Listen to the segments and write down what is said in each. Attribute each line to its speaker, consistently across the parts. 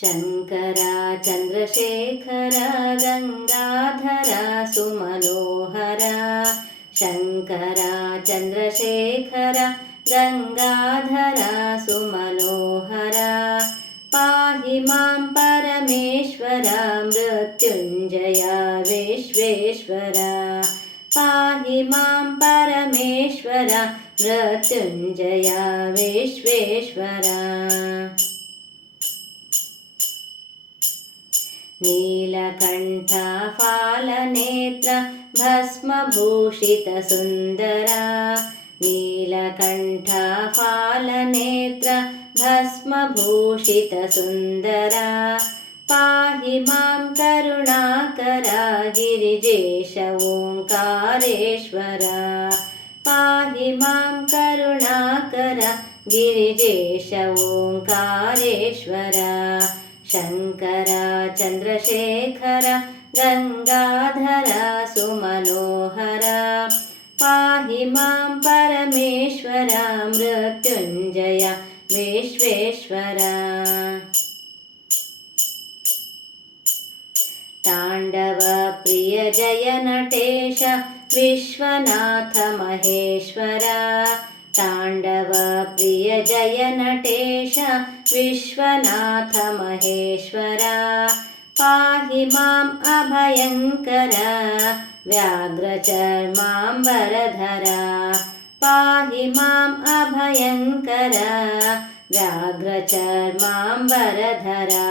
Speaker 1: शङ्करा चन्द्रशेखरा गङ्गाधरा सुमनोहरा शङ्करा चन्द्रशेखरा गङ्गाधरा सुमनोहरा पाहि मां परमेश्वरा मृत्युञ्जया विश्वेश्वरा पाहि मां परमेश्वरा मृत्युञ्जया विश्वेश्वरा नीलकण्ठा फालनेत्र भस्मभूषितसुन्दरा। नीलकण्ठा फालनेत्र भस्मभूषितसुन्दरा। पाहि मां करुणाकरा गिरिजेश ओङ्कारेश्वरा पाहि मां करुणाकरा गिरिजेश ओङ्कारेश्वरा चन्द्रशेखरा गङ्गाधरा सुमनोहरा। पाहि मां परमेश्वरा मृत्युञ्जया विश्वेश्वरा। ताण्डवप्रिय जय नटेश विश्वनाथ महेश्वरा। ताण्डवप्रिय जय नटेश विश्वनाथ महेश्वरा माम् अभयङ्करा व्याघ्रचर्माम्बरधरा पाहि माम् अभयङ्करा व्याघ्रचर्माम्बरधरा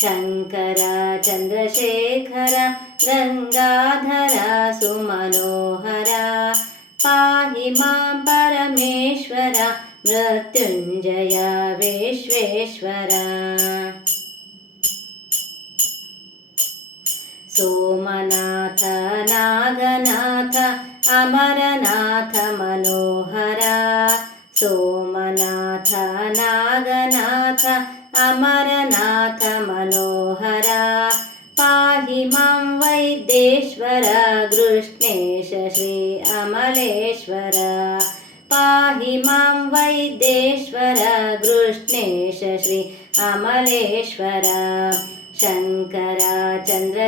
Speaker 1: शङ्करा चन्द्रशेखरा गङ्गाधरा सुमनोहरा। पाहि मां परमेश्वरा मृत्युञ्जया विश्वेश्वरा सोमनाथ नागनाथ अमरनाथ मनोहरा सोमनाथ नागनाथ अमरनाथ मनोहरा पाहि मां वैद्येश्वर कृष्णेश श्री अमलेश्वर पाहि मां वैद्येश्वर कृष्णेश श्री अमलेश्वर शङ्करा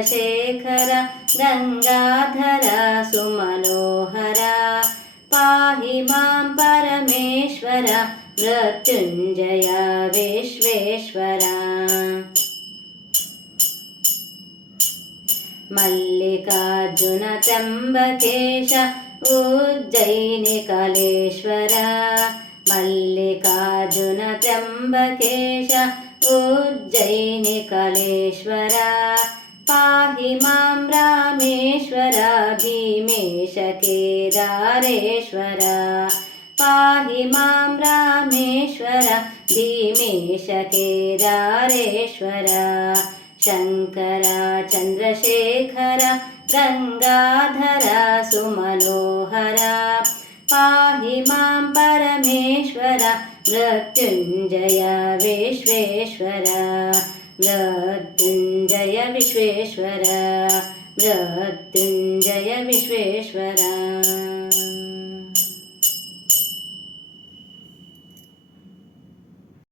Speaker 1: चन्द्रशेखर गङ्गाधरा सुमनोहरा पाहि मां परमेश्वर मृत्युञ्जया विश्वेश्वरा। मल्लिकार्जुन त्र्यम्बकेश उज्जयिनिकलेश्वरा मल्लिकार्जुन त्र्यम्बकेश उज्जयिनिकलेश्वरा पाहि मां रामेश्वरा भीमेश केदारेश्वरा पाहि मां रामेश्वर भीमेश केदारेश्वरा शङ्करा चन्द्रशेखर गङ्गाधरा सुमनोहरा पाहि मां परमेश्वर मृत्युञ्जय विश्वेश्वर। मृत्युञ्जय विश्वेश्वर मृत्युञ्जय विश्वेश्वर।